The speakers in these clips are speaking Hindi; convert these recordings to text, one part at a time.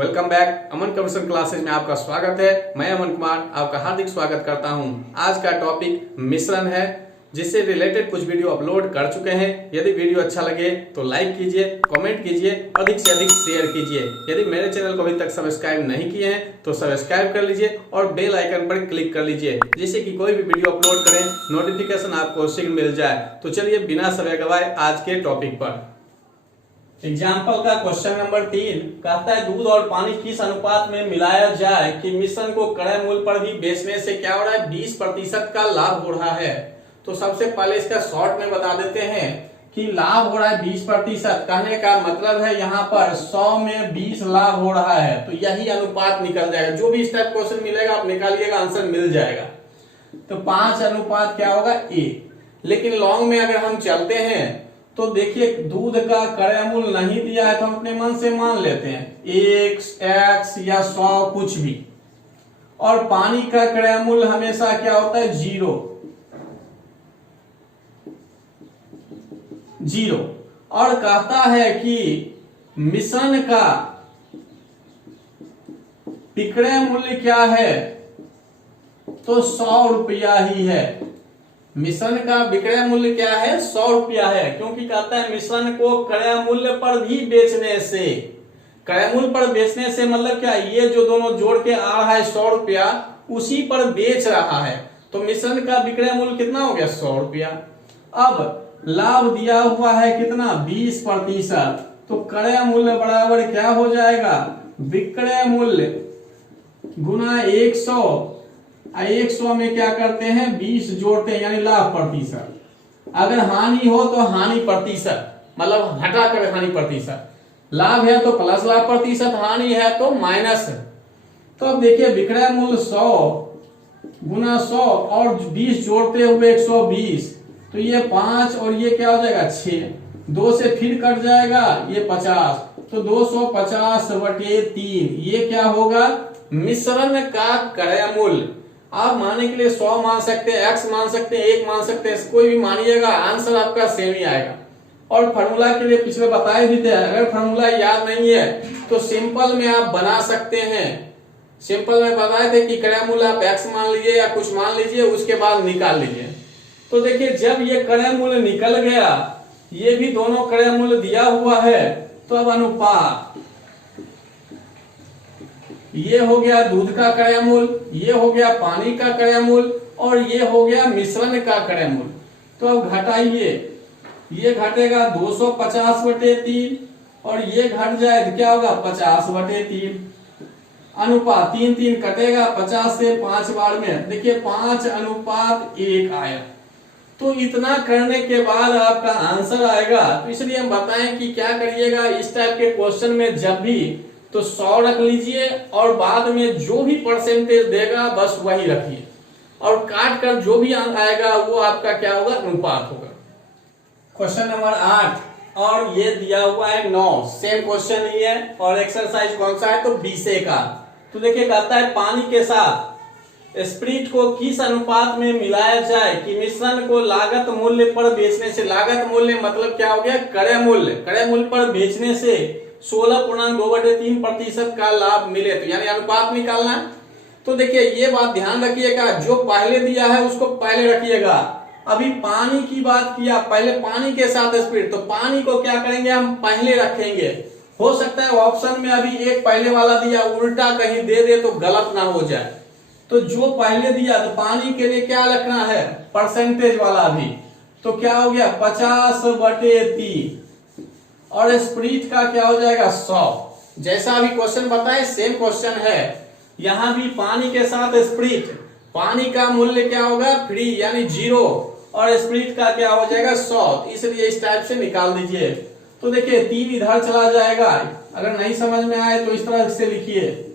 Welcome back. Aman computer classes में आपका स्वागत है। मैं अमन कुमार आपका हार्दिक स्वागत करता हूं। आज का टॉपिक मिश्रण है, जिससे रिलेटेड कुछ वीडियो अपलोड कर चुके हैं। यदि वीडियो अच्छा लगे तो लाइक कीजिए, कमेंट कीजिए, अधिक से अधिक शेयर कीजिए। यदि मेरे चैनल को अभी तक सब्सक्राइब नहीं किए हैं तो सब्सक्राइब कर लीजिए और बेल आइकन पर क्लिक कर लीजिए, जिससे कि कोई भी वीडियो अपलोड करें नोटिफिकेशन आपको शीघ्र मिल जाए। तो चलिए बिना समय गवाए आज के टॉपिक पर। एग्जाम्पल का क्वेश्चन नंबर 3 कहता है दूध और पानी किस अनुपात में मिलाया जाए कि मिश्रण को क्रय मूल्य पर भी बेचने से क्या हो रहा है, 20% का लाभ हो रहा है। तो सबसे पहले इसका शॉर्ट में बता देते हैं कि लाभ हो रहा है 20%। कहने का मतलब है यहाँ पर 100 में 20 लाभ हो रहा है, तो यही अनुपात निकल जाएगा। जो भी इस टाइप क्वेश्चन मिलेगा आप निकालिएगा, आंसर मिल जाएगा। तो 5 अनुपात क्या होगा, A। लेकिन लॉन्ग में अगर हम चलते हैं तो देखिए दूध का क्रय मूल्य नहीं दिया है तो हम अपने मन से मान लेते हैं x या 100 कुछ भी, और पानी का क्रय मूल्य हमेशा क्या होता है, 0। और कहता है कि मिश्रण का विक्रय मूल्य क्या है, तो 100 रुपया ही है। मिश्रण का विक्रय मूल्य क्या है, 100 रुपया है, क्योंकि कहता है मिश्रण को क्रय मूल्य पर भी बेचने से। क्रय मूल्य पर बेचने से मतलब क्या, ये जो दोनों जोड़ के आ रहा है 100 रुपया, उसी पर बेच रहा है। तो मिश्रण का विक्रय मूल्य कितना हो गया, 100 रुपया। अब लाभ दिया हुआ है कितना, 20%। तो क्रय मूल्य बराबर क्या हो जाएगा, विक्रय मूल्य गुना 100। 100 में क्या करते हैं, 20 जोड़ते हैं, यानी लाभ प्रतिशत। अगर हानि हो तो हानि प्रतिशत, मतलब घटा कर हानि प्रतिशत। लाभ है तो प्लस लाभ प्रतिशत, हानि है तो माइनस। तो अब देखिए विक्रय मूल्य 100 गुना 100 और 20 जोड़ते हुए 120, तो ये 5 और ये क्या हो जाएगा, 6। 2 से फिर कट जाएगा, ये 50। तो 250/3 ये क्या होगा, मिश्रण का क्रय मूल्य। आप मानने के लिए 100 मान सकते हैं, x मान सकते हैं, 1 मान सकते हैं, कोई भी मानिएगा, आंसर आपका सेम ही आएगा। और फार्मूला के लिए पिछले बताए भी थे, अगर फार्मूला याद नहीं है तो सिंपल में आप बना सकते हैं। सिंपल में बताए थे कि क्रय मूल्य आप x मान लीजिए या कुछ मान लीजिए, उसके बाद निकाल लीजिए। तो देखिए जब ये क्रय मूल्य निकल गया, ये भी दोनों क्रय मूल्य दिया हुआ है, तो अब अनुपात, ये हो गया दूध का क्रय मूल्य, ये हो गया पानी का क्रय मूल्य, और ये हो गया मिश्रण का क्रय मूल्य। तो अब घटाइए, ये घटेगा 250/3 और ये घट जाए तो क्या होगा, 50/3। अनुपात 3 कटेगा, 50 से 5 बार में देखिए 5:1 आया। तो इतना करने के बाद आपका आंसर आएगा। तो इसलिए हम बताएं कि क्या करिएगा इस टाइप के क्वेश्चन में, जब भी तो 100 रख लीजिए और बाद में जो भी परसेंटेज देगा बस वही रखिए, और काट कर जो भी अंक आएगा वो आपका क्या होगा, अनुपात होगा। क्वेश्चन नंबर 8 और ये दिया हुआ है 9, सेम क्वेश्चन ही है। और एक्सरसाइज कौन सा है, तो 20 का। तो देखिए कहता है पानी के साथ स्प्रिट को किस अनुपात में मिलाया जाए कि मिश्रण को लागत मूल्य पर बेचने से। लागत मूल्य मतलब क्या हो गया, क्रय मूल्य। क्रय मूल्य पर बेचने से 16.2/3% का लाभ मिले, तो यानी अनुपात निकालना है। तो देखिए ये बात ध्यान रखिएगा, जो पहले दिया है उसको पहले रखिएगा। अभी पानी की बात किया, पहले पानी के साथ स्प्रिट, तो पानी को क्या करेंगे, हम पहले रखेंगे। हो सकता है ऑप्शन में अभी एक पहले वाला दिया, उल्टा कहीं दे दे तो गलत ना हो जाए। तो जो पहले दिया, तो पानी के लिए क्या रखना है, परसेंटेज वाला भी। तो क्या हो गया, 50/3, और स्प्रिट का क्या हो जाएगा, 100। जैसा अभी क्वेश्चन बताए सेम क्वेश्चन है, यहां भी पानी के साथ स्प्रिट। पानी का मूल्य क्या होगा, फ्री यानी 0, और स्प्रिट का क्या हो जाएगा, 100। इसलिए इस टाइप से निकाल दीजिए। तो देखिए 3 इधर चला जाएगा, अगर नहीं समझ में आए तो इस तरह से लिखिए।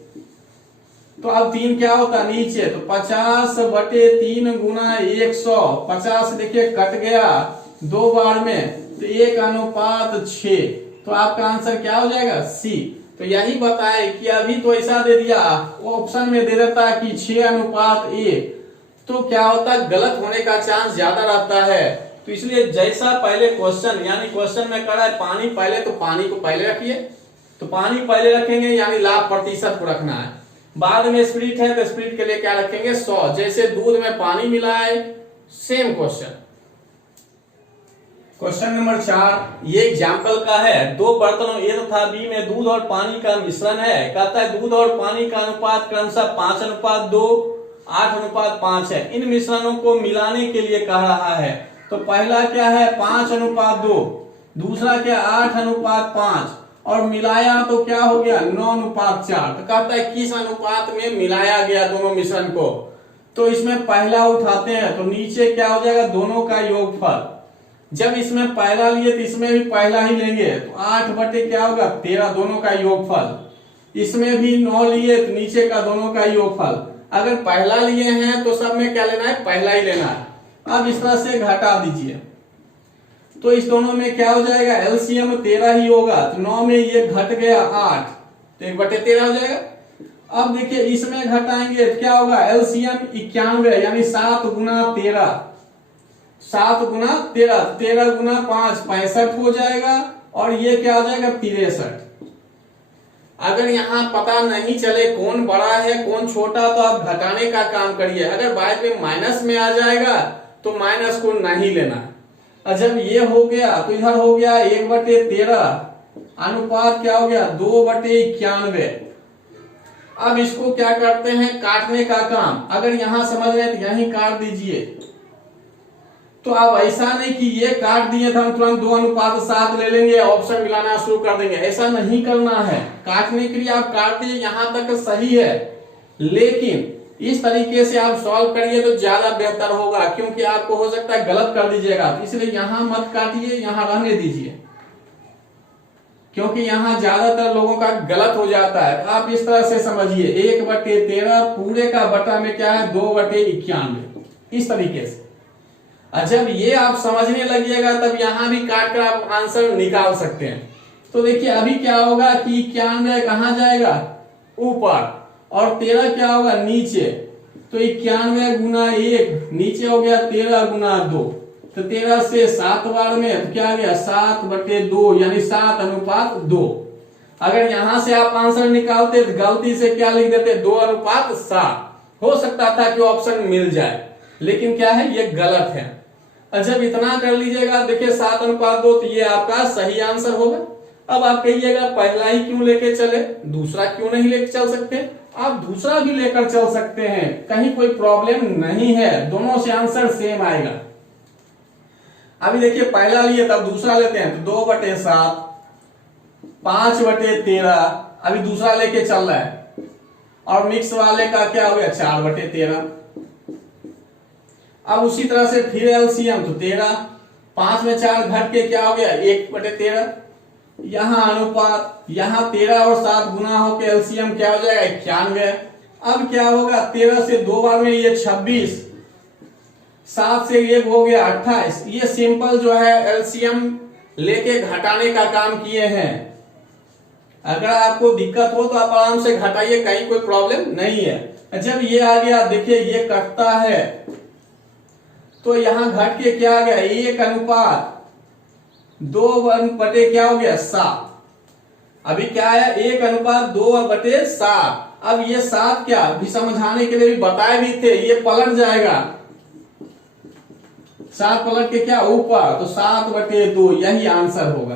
तो अब 3 क्या होता है नीचे, तो 50/3 गुना 100। 50 देखिए कट गया 2 बार में, तो 1:6। तो आपका आंसर क्या हो जाएगा, सी। तो यही बताए कि अभी तो ऐसा दे दिया, वो ऑप्शन में दे देता है कि 6:1, तो क्या होता है, गलत होने का चांस ज्यादा रहता है। तो इसलिए जैसा पहले क्वेश्चन, यानी क्वेश्चन में करा है पानी पहले, तो पानी को पहले रखिए। तो पानी पहले रखेंगे, यानी लाभ प्रतिशत को रखना है। बाद में स्प्रिट है तो स्प्रिट के लिए क्या रखेंगे 100, जैसे दूध में पानी मिला है। Same question. क्वेश्चन नंबर 4 ये एग्जाम्पल का है। 2 बर्तनों ए तथा बी में दूध और पानी का मिश्रण है। कहता है दूध और पानी का अनुपात क्रमशः 5:2, 8:5 है। इन मिश्रणों को मिलाने के लिए कह रहा है। तो पहला क्या है 5:2, दूसरा क्या 8:5 और मिलाया तो क्या हो गया 9:4। तो कहता है किस अनुपात में मिलाया गया दोनों मिश्रण को। तो इसमें पहला उठाते हैं तो नीचे क्या हो जाएगा दोनों का योगफल। जब इसमें पहला लिए तो इसमें भी पहला ही लेंगे, तो 8 बटे क्या होगा 13 दोनों का योगफल। इसमें भी 9 लिए तो नीचे का दोनों का योगफल। अगर पहला लिए हैं तो सब में क्या लेना है पहला ही लेना है। अब इस तरह से घटा दीजिए तो इस दोनों में क्या हो जाएगा एलसीएम 13 ही होगा। तो 9 में ये घट गया 8 तो 1/13 हो जाएगा। अब देखिए इसमें घटाएंगे तो क्या होगा एलसीएम 91, यानी 7 गुना 13, 7 गुना 13, 13 गुना 5 65 हो जाएगा और ये क्या हो जाएगा 63। अगर यहाँ पता नहीं चले कौन बड़ा है कौन छोटा तो आप घटाने का काम करिए। अगर बाद में माइनस में आ जाएगा तो माइनस को नहीं लेना। और जब ये हो गया तो इधर हो गया 1/13 अनुपात क्या हो गया 2/91। अब इसको क्या करते हैं काटने का काम। अगर यहां समझ रहे तो यहीं काट दीजिए। तो अब ऐसा नहीं कि ये काट दिए तो हम तुरंत 2:7 ले लेंगे ऑप्शन मिलाना शुरू कर देंगे, ऐसा नहीं करना है। काटने के लिए आप काट दिए यहां तक सही है, लेकिन इस तरीके से आप सॉल्व करिए तो ज्यादा बेहतर होगा, क्योंकि आपको हो सकता है गलत कर दीजिएगा। इसलिए यहां मत काटिए, यहां रहने दीजिए, क्योंकि यहां ज्यादातर लोगों का गलत हो जाता है। आप इस तरह से समझिए 1/13 पूरे का बटा में क्या है 2/91, इस तरीके से। जब ये आप समझने लगिएगा तब यहां भी काट कर आप आंसर निकाल सकते हैं। तो देखिए अभी क्या होगा कि 91 कहां जाएगा ऊपर और 13 क्या होगा नीचे। तो 91 गुना 1 नीचे हो गया 13 गुना 2, तो 13 से 7 बार में तो क्या आ गया 7/2, यानी 7:2। अगर यहां से आप आंसर निकालते तो गलती से क्या लिख देते 2:7। हो सकता था कि ऑप्शन मिल जाए, लेकिन क्या है ये गलत है। जब इतना कर लीजिएगा देखिए 7:2 तो ये आपका सही आंसर होगा। अब आप कहिएगा पहला ही क्यों लेके चले, दूसरा क्यों नहीं लेके चल सकते। आप दूसरा भी लेकर चल सकते हैं, कहीं कोई प्रॉब्लम नहीं है, दोनों से आंसर सेम आएगा। अभी देखिए पहला लिए तब दूसरा लेते हैं तो 2/7, 5/13 अभी दूसरा लेके चल रहा है, और मिक्स वाले का क्या हो गया 4/13। अब उसी तरह से फिर एलसीएम तो 13, 5 में 4 घट के क्या हो गया 1/13। यहां अनुपात, यहां 13 और 7 गुना होकर एलसीएम क्या हो जाएगा 91। अब क्या होगा 13 से 2 बार में ये 26, 7 से 1 हो गया 28। ये सिंपल जो है एलसीएम लेके घटाने का काम किए हैं। अगर आपको दिक्कत हो तो आप आराम से घटाइए, कहीं कोई प्रॉब्लम नहीं है। जब ये आ गया देखिए ये कटता है तो यहां घट के क्या आ गया 1:2 क्या हो गया 7। अभी क्या है 1:2/7। अब ये 7 क्या भी समझाने के लिए भी बताए भी थे, ये पलट जाएगा 7 पलट के क्या ऊपर, तो 7/2 यही आंसर होगा।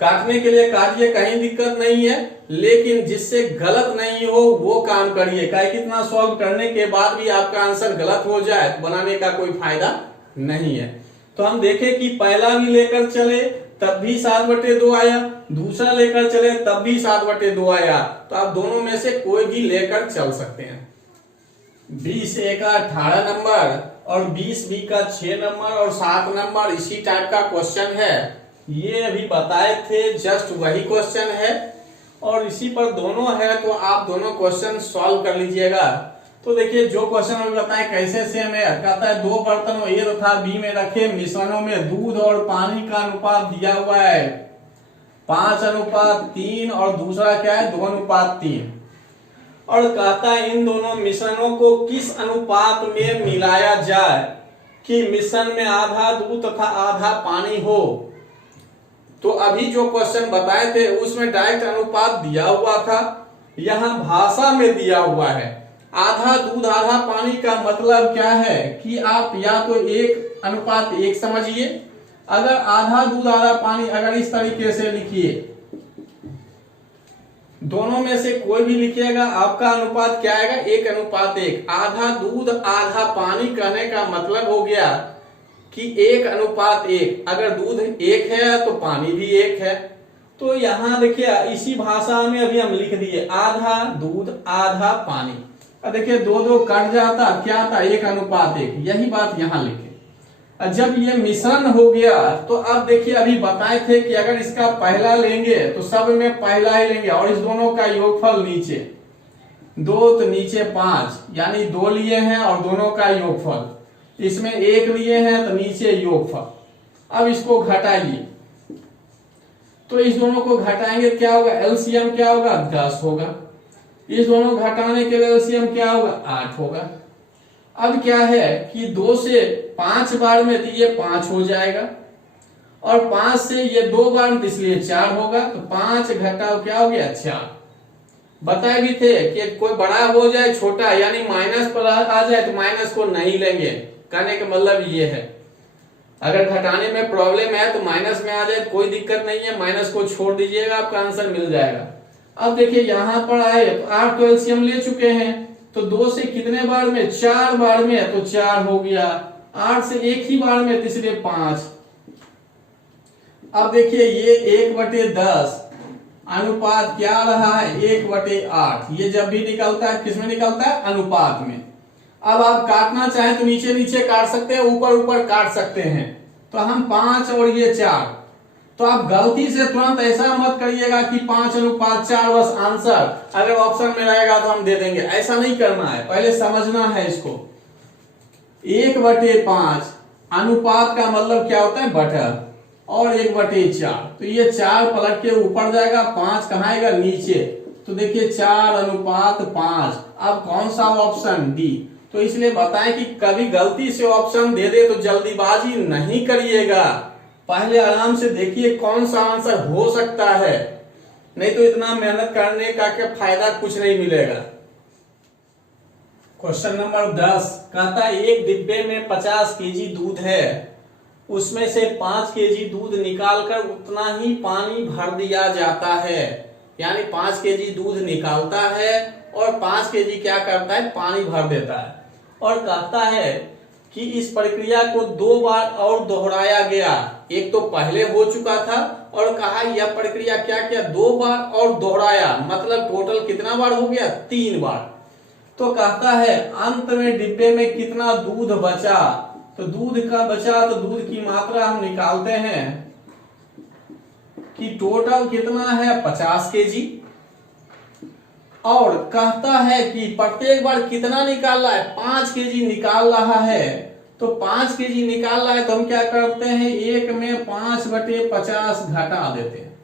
काटने के लिए काटिए, कहीं दिक्कत नहीं है, लेकिन जिससे गलत नहीं हो वो काम करिए। काहे कितना सॉल्व करने के बाद भी आपका आंसर गलत हो जाए तो बनाने का कोई फायदा नहीं है। तो हम देखें कि पहला भी लेकर चले तब भी 7/2 आया, दूसरा लेकर चले तब भी 7/2 आया। तो आप दोनों में से कोई भी लेकर चल सकते हैं। 20A का 18 नंबर और 20B का 6 नंबर और 7 नंबर इसी टाइप का क्वेश्चन है। ये अभी बताए थे, जस्ट वही क्वेश्चन है और इसी पर दोनों है, तो आप दोनों क्वेश्चन सॉल्व कर लीजिएगा। तो देखिए जो क्वेश्चन अभी बताएं कैसे सेम है। कहता है 2 बर्तनों ए तथा बी में रखे मिश्रणों में दूध और पानी का अनुपात दिया हुआ है 5:3 और दूसरा क्या है 2:3, और कहता है इन दोनों मिश्रणों को किस अनुपात में मिलाया जाए कि मिश्रण में आधा दूध तथा आधा पानी हो। तो अभी जो क्वेश्चन बताए थे उसमें डायरेक्ट अनुपात दिया हुआ था, यहाँ भाषा में दिया हुआ है। आधा दूध आधा पानी का मतलब क्या है कि आप या तो 1:1 समझिए, अगर आधा दूध आधा पानी अगर इस तरीके से लिखिए, दोनों में से कोई भी लिखिएगा आपका अनुपात क्या आएगा, 1:1। आधा दूध आधा पानी कहने का मतलब हो गया कि 1:1। अगर दूध 1 है तो पानी भी 1 है। तो यहां देखिए इसी भाषा में अभी हम लिख दिए आधा दूध आधा पानी। अब देखिए 2-2 कट जाता, क्या आता, 1:1। यही बात यहां लिखे। जब ये मिश्रण हो गया तो अब देखिए अभी बताए थे कि अगर इसका पहला लेंगे तो सब में पहला ही लेंगे और इस दोनों का योगफल नीचे 2 तो नीचे 5, यानी 2 लिए हैं और दोनों का योगफल। इसमें 1 लिए हैं तो नीचे योगफल। अब इसको घटाइए तो इस दोनों को घटाएंगे क्या होगा, एलसीएम क्या होगा, 10 होगा। इस दोनों घटाने के लिए एलसीएम क्या होगा, 8 होगा। अब क्या है कि 2 से 5 बार में तो ये 5 हो जाएगा और 5 से ये 2 बार में, इसलिए 4 होगा। तो 5 घटाओ क्या हो गया, 4। बताए भी थे कि कोई बड़ा हो जाए छोटा यानी माइनस पर आ जाए तो माइनस को नहीं लेंगे, कहने का मतलब ये है। अगर घटाने में प्रॉब्लम है तो माइनस में आ जाए कोई दिक्कत नहीं है, माइनस को छोड़ दीजिएगा, आपका आंसर मिल जाएगा। अब देखिए यहां पर आए तो 8 तो एलसीएम ले चुके हैं, तो 2 से कितने बार में, 4 बार में, तो 4 हो गया। 8 से एक ही बार में, इसलिए 5। अब देखिए ये 1/10 अनुपात क्या रहा है, 1/8। ये जब भी निकलता है किसमें निकलता है, अनुपात में। अब आप काटना चाहें तो नीचे नीचे काट सकते हैं, ऊपर ऊपर काट सकते हैं। तो हम 5 और ये 4, तो आप गलती से तुरंत ऐसा मत करिएगा कि 5:4 बस आंसर अगर ऑप्शन में रहेगा तो हम दे देंगे, ऐसा नहीं करना है। पहले समझना है इसको। 1/5 अनुपात का मतलब क्या होता है, बटा, और 1/4। तो ये 4 पलट के ऊपर जाएगा, 5 कहाँ आएगा, नीचे। तो देखिए 4:5। अब कौन सा ऑप्शन, डी। तो इसलिए बताएं कि कभी गलती से ऑप्शन दे दे तो जल्दीबाजी नहीं करिएगा, पहले आराम से देखिए कौन सा आंसर हो सकता है, नहीं तो इतना मेहनत करने का क्या फायदा, कुछ नहीं मिलेगा। क्वेश्चन नंबर 10 कहता है एक डिब्बे में 50 केजी दूध है, उसमें से 5 केजी दूध निकालकर उतना ही पानी भर दिया जाता है। यानी 5 केजी दूध निकालता है और 5 केजी क्या करता है, पानी भर देता है। और कहता है कि इस प्रक्रिया को 2 बार और दोहराया गया। एक तो पहले हो चुका था और कहा यह प्रक्रिया क्या किया, 2 बार और दोहराया, मतलब टोटल कितना बार हो गया, 3 बार। तो कहता है अंत में डिब्बे में कितना दूध बचा। तो दूध का बचा तो दूध की मात्रा हम निकालते हैं कि टोटल कितना है, 50 केजी। और कहता है कि प्रत्येक बार कितना निकाल रहा है, 5 केजी निकाल रहा है। तो 5 केजी निकाल रहा है तो हम क्या करते हैं, 1 में 5/50 घटा देते हैं।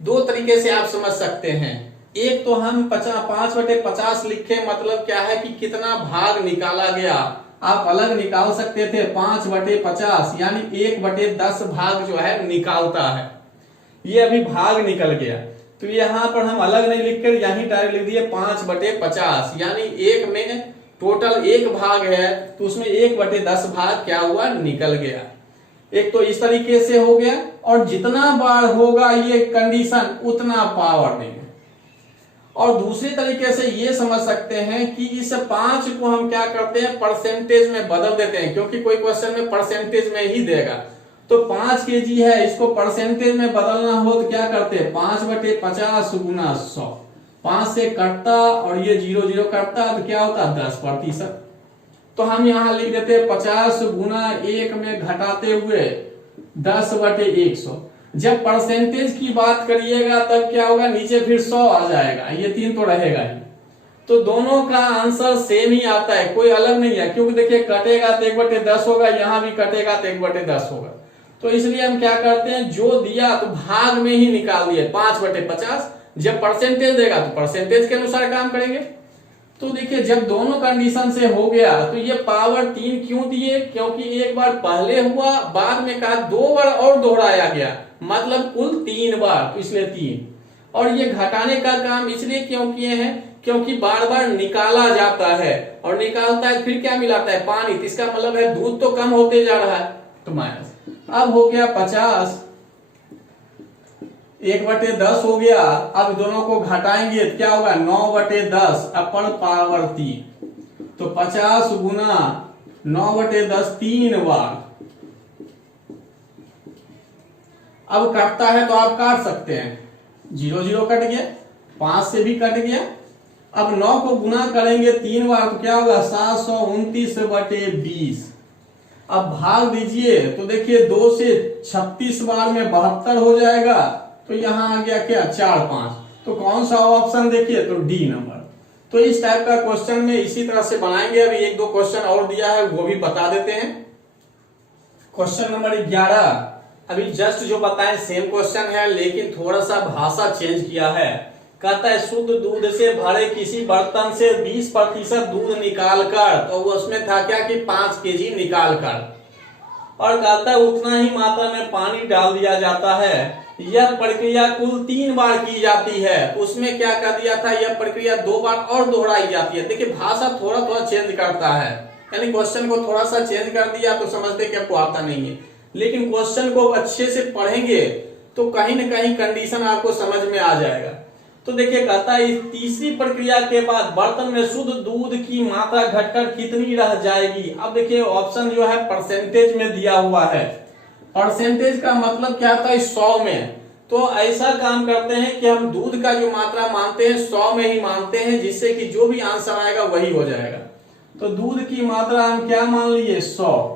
2 तरीके से आप समझ सकते हैं। एक तो हम 5/50 लिखे, मतलब क्या है कि कितना भाग निकाला गया। आप अलग निकाल सकते थे 5/50, यानी 1/10 भाग जो है निकालता है। ये अभी भाग निकल गया, तो यहां पर हम अलग नहीं लिखकर यहीं डायरेक्ट लिख दिए 5/50, यानी 1 में टोटल 1 भाग है तो उसमें 1/10 भाग क्या हुआ, निकल गया। एक तो इस तरीके से हो गया, और जितना बार होगा ये कंडीशन उतना पावर नहीं है। और दूसरे तरीके से ये समझ सकते हैं कि इस 5 को हम क्या करते हैं, परसेंटेज में बदल देते हैं, क्योंकि कोई क्वेश्चन में परसेंटेज में ही देगा। तो 5 केजी है, इसको परसेंटेज में बदलना हो तो क्या करते हैं, 5/50 गुना 100। 5 से कटता और ये 0 कटता तो क्या होता, 10%। तो हम यहाँ लिख देते हैं 50 गुना 1 में घटाते हुए 10/100। जब परसेंटेज की बात करिएगा तब क्या होगा, नीचे फिर 100 आ जाएगा, ये 3 तो रहेगा ही। तो दोनों का आंसर सेम ही आता है, कोई अलग नहीं है, क्योंकि देखिए कटेगा तो 1/10 होगा, यहाँ भी कटेगा तो 1/10 होगा। तो इसलिए हम क्या करते हैं, जो दिया तो भाग में ही निकाल दिए 5/50। जब परसेंटेज देगा तो परसेंटेज के अनुसार काम करेंगे। तो देखिए जब दोनों कंडीशन से हो गया तो ये पावर 3 क्यों दिए, क्योंकि एक बार पहले हुआ, बाद में कहा 2 बार और दोहराया गया, मतलब कुल 3 बार, तो इसलिए 3। और ये घटाने का काम इसलिए क्यों किए हैं, क्योंकि बार बार निकाला जाता है और निकालता है फिर क्या मिलाता है, पानी, तो इसका मतलब है दूध तो कम होते जा रहा है, तो माइनस। अब हो गया 50, 1/10 हो गया। अब दोनों को घटाएंगे तो क्या होगा, 9/10 अपन पावर 3, तो 50 गुना 9/10 3 बार। अब कटता है तो आप काट सकते हैं, 0 0 कट गया, 5 से भी कट गया। अब 9 को गुना करेंगे 3 बार तो क्या होगा, 729/20। अब भाग दीजिए तो देखिए 2 से 36 बार में 72 हो जाएगा, तो यहां आ गया क्या, 4 5। तो कौन सा ऑप्शन देखिए, तो डी नंबर। तो इस टाइप का क्वेश्चन में इसी तरह से बनाएंगे। अभी 1 2 क्वेश्चन और दिया है वो भी बता देते हैं। क्वेश्चन नंबर 11, अभी जस्ट जो बताएं सेम क्वेश्चन है लेकिन थोड़ा सा भाषा चेंज किया है। कहता है शुद्ध दूध से भरे किसी बर्तन से 20% दूध निकालकर, तो वो उसमें था क्या कि 5 केजी निकालकर, और कहता है उतना ही मात्रा में पानी डाल दिया जाता है। यह प्रक्रिया कुल 3 बार की जाती है। उसमें क्या कर दिया था, यह प्रक्रिया 2 बार और दोहराई जाती है। देखिए भाषा थोड़ा थोड़ा चेंज करता है, यानी क्वेश्चन को थोड़ा सा चेंज कर दिया तो समझते कि आपको आता नहीं है, लेकिन क्वेश्चन को अच्छे से पढ़ेंगे तो कहीं ना कहीं कंडीशन आपको समझ में आ जाएगा। तो देखिए कहता है इस तीसरी प्रक्रिया के बाद बर्तन में शुद्ध दूध की मात्रा घटकर कितनी रह जाएगी। अब देखिए ऑप्शन जो है परसेंटेज में दिया हुआ है। परसेंटेज का मतलब क्या था, 100 में। तो ऐसा काम करते हैं कि हम दूध का जो मात्रा मानते हैं 100 में ही मानते हैं, जिससे कि जो भी आंसर आएगा वही हो जाएगा। तो दूध की मात्रा हम क्या मान लिए, 100।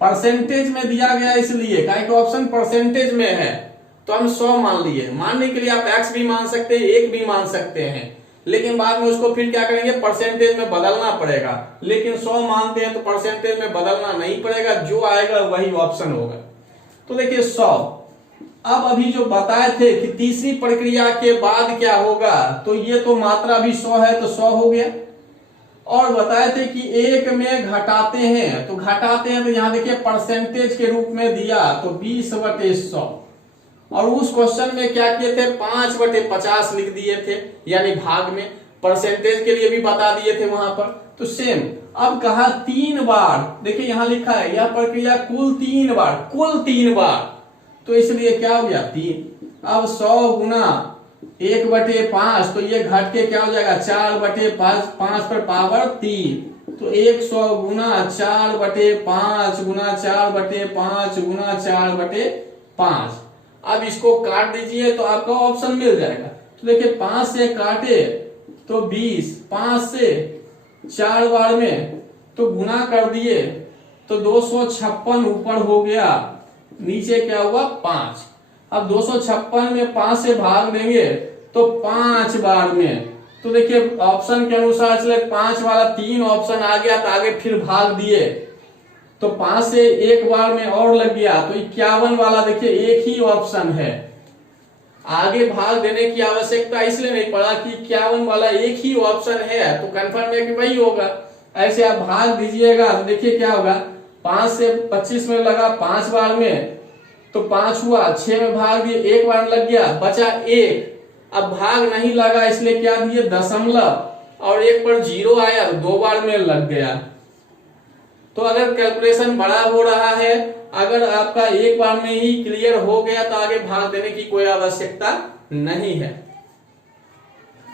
परसेंटेज में दिया गया इसलिए काहे ऑप्शन परसेंटेज में है, तो हम 100 मान लिए। मानने के लिए आप x भी मान सकते हैं, 1 भी मान सकते हैं, लेकिन बाद में उसको फिर क्या करेंगे, परसेंटेज में बदलना पड़ेगा। लेकिन 100 मानते हैं तो परसेंटेज में बदलना नहीं पड़ेगा, जो आएगा वही ऑप्शन होगा। तो देखिए 100। अब अभी जो बताए थे कि तीसरी प्रक्रिया के बाद क्या होगा, तो ये तो मात्रा भी 100 है तो 100 हो गया। और बताए थे कि 1 में घटाते हैं तो यहाँ देखिए परसेंटेज के रूप में दिया तो 20/100। और उस क्वेश्चन में क्या किए थे, 5/50 लिख दिए थे, यानी भाग में। परसेंटेज के लिए भी बता दिए थे वहां पर, तो सेम। अब कहा 3 बार, देखिए यहां लिखा है यह प्रक्रिया कुल 3 बार, तो इसलिए क्या हो गया 3। अब 100 गुना 1/5, तो ये घट के क्या हो जाएगा, 4/5 पर पावर 3। तो 100 गुना 4/5 गुना 4/5 गुना 4/5। अब इसको काट दीजिए तो आपका ऑप्शन मिल जाएगा। तो देखिए 5 से काटे तो 20, 5 से 4 बार में तो गुना कर दिए तो 256 ऊपर हो गया, नीचे क्या हुआ 5। अब 256 में 5 से भाग देंगे तो 5 बार में, तो देखिए ऑप्शन के अनुसार चले 5 वाला 3 ऑप्शन आ गया, तो आगे फिर भाग दिए तो 5 से 1 बार में और लग गया, तो 51 वाला देखिए एक ही ऑप्शन है। आगे भाग देने की आवश्यकता इसलिए नहीं पड़ा कि 51 वाला एक ही ऑप्शन है, तो कंफर्म है कि वही होगा। ऐसे आप भाग दीजिएगा तो देखिए क्या होगा, 5 से 25 में लगा 5 बार में तो 5 हुआ, 6 में भाग दिए 1 बार लग गया, बचा 1। अब भाग नहीं लगा इसलिए क्या दिए, दशमलव, और 1 पर 0 आया तो 2 बार में लग गया। तो अगर कैलकुलेशन बड़ा हो रहा है, अगर आपका 1 बार में ही क्लियर हो गया तो आगे भाग देने की कोई आवश्यकता नहीं है।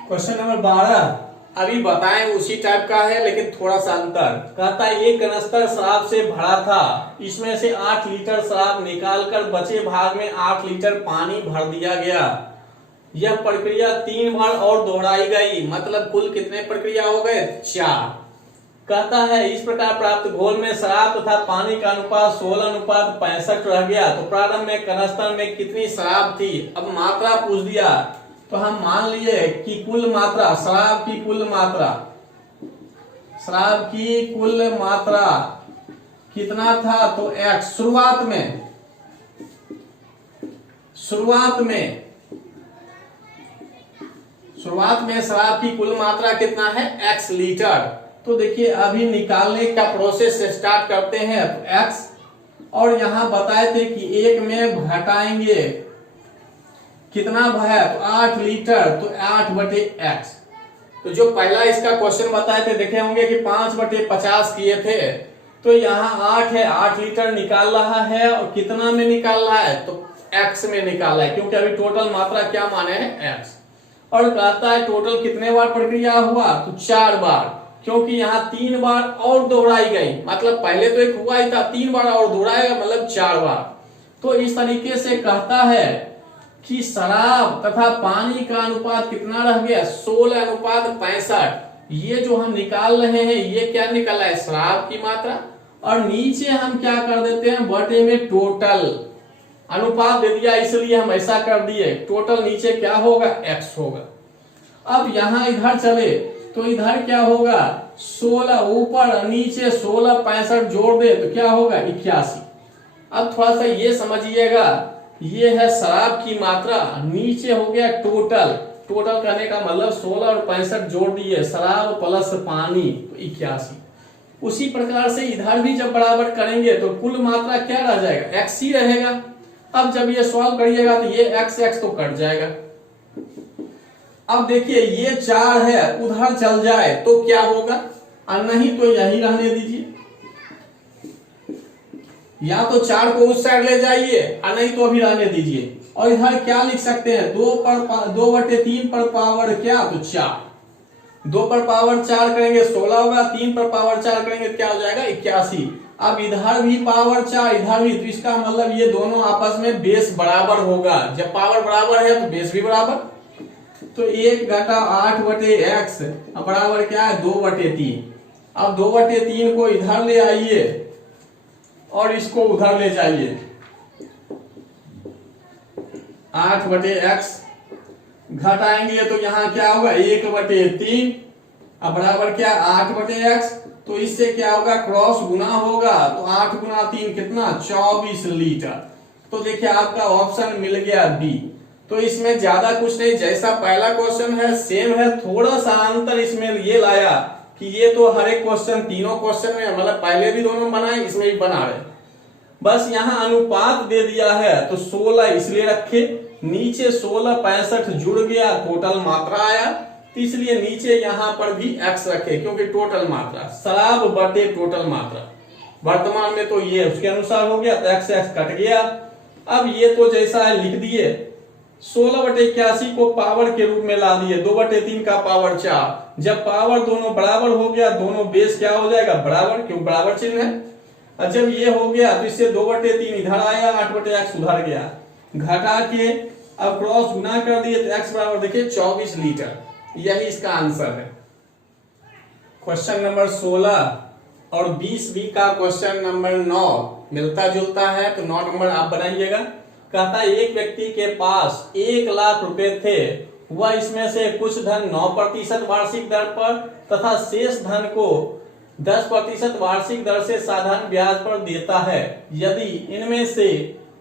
क्वेश्चन नंबर 12 अभी बताएं उसी टाइप का है लेकिन थोड़ा सा अंतर। कहता है एक कनस्तर शराब से भरा था, इसमें से 8 लीटर शराब निकालकर बचे भाग में 8 लीटर पानी भर दिया गया। यह प्रक्रिया 3 बार और दोहराई गई, मतलब कुल कितने प्रक्रिया हो गए, 4। कहता है इस प्रकार प्राप्त घोल में शराब तथा पानी का अनुपात 16:65 रह गया। तो प्रारंभ में कनस्तर में कितनी शराब थी, अब मात्रा पूछ दिया तो हम मान लिए कि कुल मात्रा, शराब की कुल मात्रा कितना था, तो x शुरुआत में शराब की कुल मात्रा कितना है x लीटर। तो देखिए अभी निकालने का प्रोसेस स्टार्ट करते हैं। तो x, और यहां बताए थे कि एक में घटाएंगे कितना है, तो 8 लीटर, तो 8/x। तो जो पहला इसका क्वेश्चन बताए थे देखे होंगे कि 5/50 किए थे। तो यहाँ 8 है, 8 लीटर निकाल रहा है, और कितना में निकाल रहा है, तो x में निकाल रहा है, क्योंकि अभी टोटल मात्रा क्या माने हैं, x। और कहता है टोटल कितने बार प्रक्रिया हुआ, तो 4 बार, क्योंकि यहाँ 3 बार और दोहराई गई, मतलब पहले तो एक हुआ ही था, 3 बार और दोहराएगा, मतलब 4 बार। तो इस तरीके से कहता है कि शराब तथा पानी का अनुपात कितना रह गया, 16:65। ये जो हम निकाल रहे हैं ये क्या निकला है, शराब की मात्रा, और नीचे हम क्या कर देते हैं, बटे में टोटल अनुपात दे दिया, इसलिए हम ऐसा कर दिए। टोटल नीचे क्या होगा, x होगा। अब यहां इधर चले तो इधर क्या होगा, 16 ऊपर नीचे 16, 65 जोड़ दे तो क्या होगा, 81। अब थोड़ा सा ये समझिएगा, ये है शराब की मात्रा, नीचे हो गया टोटल। टोटल करने का मतलब 16 और 65 जोड़ दिए, शराब प्लस पानी, तो 81। उसी प्रकार से इधर भी जब बराबर करेंगे तो कुल मात्रा क्या रह जाएगा, x ही रहेगा। अब जब ये सॉल्व करिएगा तो ये x तो कट जाएगा। अब देखिए ये 4 है, उधर चल जाए तो क्या होगा, और नहीं तो यही रहने दीजिए, या तो 4 को उस साइड ले जाइए, और नहीं तो अभी रहने दीजिए। और इधर क्या लिख सकते हैं, 2/3 पर पावर क्या, तो 4। 2 पर पावर 4 करेंगे 16 होगा, 3 पर पावर 4 करेंगे तो क्या हो जाएगा, 81। अब इधर भी पावर 4, इधर भी, तो इसका मतलब ये दोनों आपस में बेस बराबर होगा। जब पावर बराबर है तो बेस भी बराबर। तो 1 घटा 8/x बराबर क्या है, 2/3। अब 2/3 को इधर ले आइए और इसको उधर ले जाइए, 8/x घटाएंगे तो यहाँ क्या होगा, 1/3, अब बराबर क्या, 8/x। तो इससे क्या होगा, क्रॉस गुना होगा, तो 8 गुना 3 कितना, 24 लीटर। तो देखिए आपका ऑप्शन मिल गया बी। तो इसमें ज्यादा कुछ नहीं, जैसा पहला क्वेश्चन है सेम है, थोड़ा सा अंतर इसमें ये लाया कि ये तो हर एक क्वेश्चन, तीनों क्वेश्चन में, मतलब पहले भी दोनों बनाए, इसमें भी बना रहे, बस यहाँ अनुपात दे दिया है तो 16 इसलिए रखे, नीचे 16 65 जुड़ गया, टोटल मात्रा आया, तो इसलिए नीचे यहाँ पर भी x रखे, क्योंकि टोटल मात्रा शराब बटे टोटल मात्रा वर्तमान में तो ये उसके अनुसार हो गया, तो x कट गया। अब ये तो जैसा है लिख दिए, 16/81 को पावर के रूप में ला दिए, 2/3 का पावर 4। जब पावर दोनों बराबर हो गया, दोनों बेस क्या हो जाएगा, बराबर, क्यों बराबर चिन्ह है। और जब ये हो गया तो इससे 2/3 इधर आया, 8/x उधर गया, घटा के अब क्रॉस गुना कर दिए तो x बराबर देखिए 24 लीटर। यही इसका आंसर है। क्वेश्चन नंबर 16 और 20 बी का क्वेश्चन नंबर 9 मिलता जुलता है, तो 9 नंबर आप बनाइएगा। कहता है एक व्यक्ति के पास 1 लाख रुपए थे, वह इसमें से कुछ धन 9% वार्षिक दर पर तथा शेष धन को 10% वार्षिक दर से साधारण ब्याज पर देता है। यदि इनमें से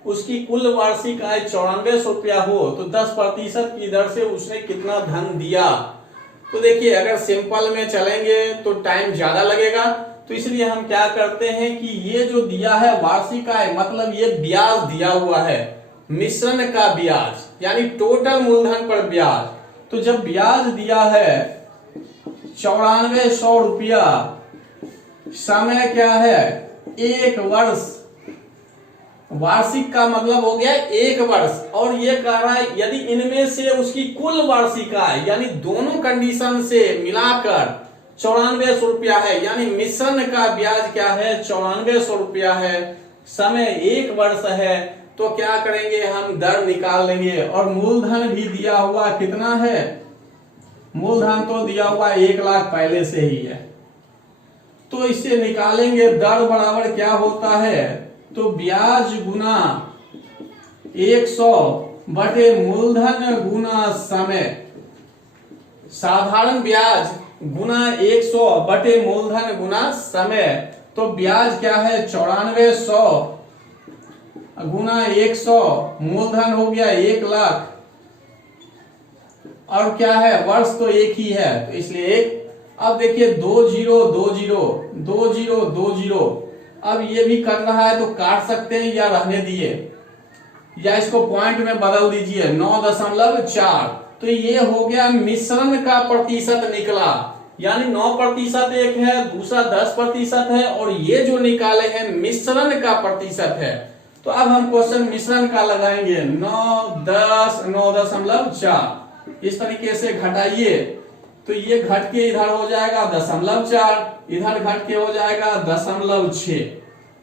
उसकी कुल वार्षिक आय 9400 रुपया हो तो 10% की दर से उसने कितना धन दिया। तो देखिए अगर सिंपल में चलेंगे तो टाइम ज्यादा लगेगा, तो इसलिए हम क्या करते हैं कि ये जो दिया है वार्षिक आय, मतलब ये ब्याज दिया हुआ है, मिश्रण का ब्याज, यानी टोटल मूलधन पर ब्याज। तो जब ब्याज दिया है 9400 रुपया, समय क्या है 1 वर्ष, वार्षिक का मतलब हो गया 1 वर्ष, और ये कह रहा है यदि इनमें से उसकी कुल वार्षिक आय, यानी दोनों कंडीशन से मिलाकर 9400 रुपया है, यानी मिश्रण का ब्याज क्या है 9400 रुपया है, समय 1 वर्ष है, तो क्या करेंगे हम दर निकाल लेंगे। और मूलधन भी दिया हुआ कितना है, मूलधन तो दिया हुआ 1 लाख पहले से ही है, तो इससे निकालेंगे दर बराबर क्या होता है, तो ब्याज गुना 100 बटे मूलधन गुना समय, साधारण ब्याज गुना 100 बटे मूलधन गुना समय। तो ब्याज क्या है 9400 गुना 100, मूलधन हो गया 1 लाख, और क्या है, वर्ष तो एक ही है, तो इसलिए एक। अब देखिए 2 0 2 0 2 0 2 0, अब ये भी कट रहा है तो काट सकते हैं या रहने दिए, या इसको पॉइंट में बदल दीजिए 9.4। तो ये हो गया मिश्रण का प्रतिशत निकला, यानी 9% एक है, दूसरा 10% है, और ये जो निकाले हैं मिश्रण का प्रतिशत है। तो अब हम क्वेश्चन मिश्रण का लगाएंगे 9 10 9.4, इस तरीके से घटाइए तो ये घट के इधर हो जाएगा 0.4, इधर घट के हो जाएगा 0.6,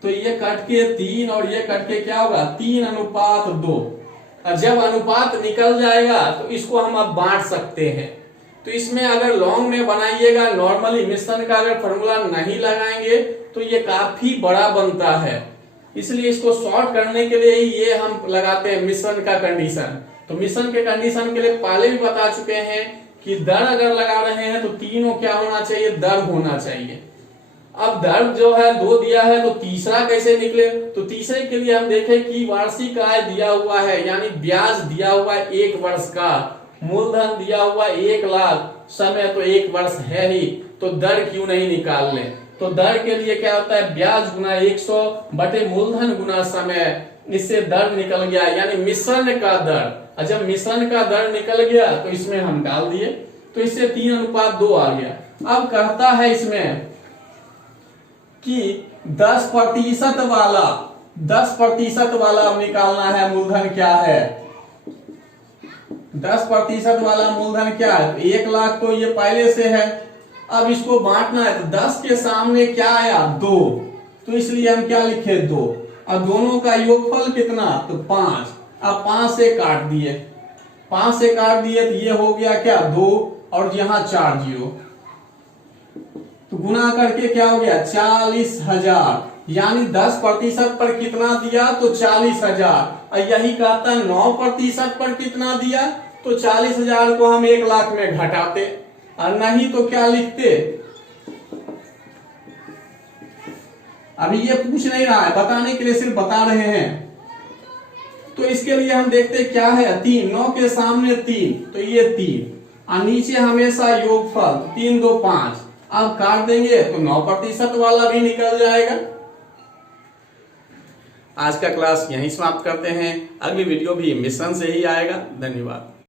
तो ये कट के 3 और ये कट के क्या होगा 3:2। और जब अनुपात निकल जाएगा तो इसको हम अब बांट सकते हैं। तो इसमें अगर लॉन्ग में बनाइएगा, नॉर्मली मिश्रण का अगर फॉर्मूला नहीं लगाएंगे तो ये काफी बड़ा बनता है, इसलिए इसको शॉर्ट करने के लिए ही ये हम लगाते हैं मिश्रण का कंडीशन। तो मिश्रण के कंडीशन के लिए पहले भी बता चुके हैं कि दर अगर लगा रहे हैं तो तीनों क्या होना चाहिए, दर होना चाहिए। अब दर जो है 2 दिया है तो तीसरा कैसे निकले, तो तीसरे के लिए हम देखें कि वार्षिक आय दिया हुआ है, यानी ब्याज दिया हुआ है 1 वर्ष का, मूलधन दिया हुआ 1 लाख, समय तो 1 वर्ष है ही, तो दर क्यों नहीं निकाल लें। तो दर के लिए क्या होता है, ब्याज गुना 100 बटे मूलधन गुना समय, इससे दर निकल गया, यानी मिश्रण का दर। जब मिश्रण का दर निकल गया तो इसमें हम डाल दिए, तो इससे 3:2 आ गया। अब कहता है इसमें कि 10% वाला अब निकालना है, मूलधन क्या है, 10% वाला मूलधन क्या है, 1 लाख तो ये पहले से है, अब इसको बांटना है, तो 10 के सामने क्या आया 2, तो इसलिए हम क्या लिखे 2, अब दोनों का योगफल कितना, तो 5। अब 5 से काट दिए, 5 से काट दिए तो ये हो गया क्या 2, और यहाँ 4 0, तो गुना करके क्या हो गया 40,000, यानी 10% पर कितना दिया, तो 40,000। और यही कहता है 9% पर कितना दिया, तो 40,000 को हम 1 लाख में घटाते, और नहीं तो क्या लिखते, अभी ये पूछ नहीं रहा है, बताने के लिए सिर्फ बता रहे हैं। तो इसके लिए हम देखते क्या है, 3, 9 के सामने 3, तो ये 3, और नीचे हमेशा योगफल 3 2 5, अब काट देंगे तो 9% वाला भी निकल जाएगा। आज का क्लास यहीं समाप्त करते हैं, अगली वीडियो भी मिश्रण से ही आएगा। धन्यवाद।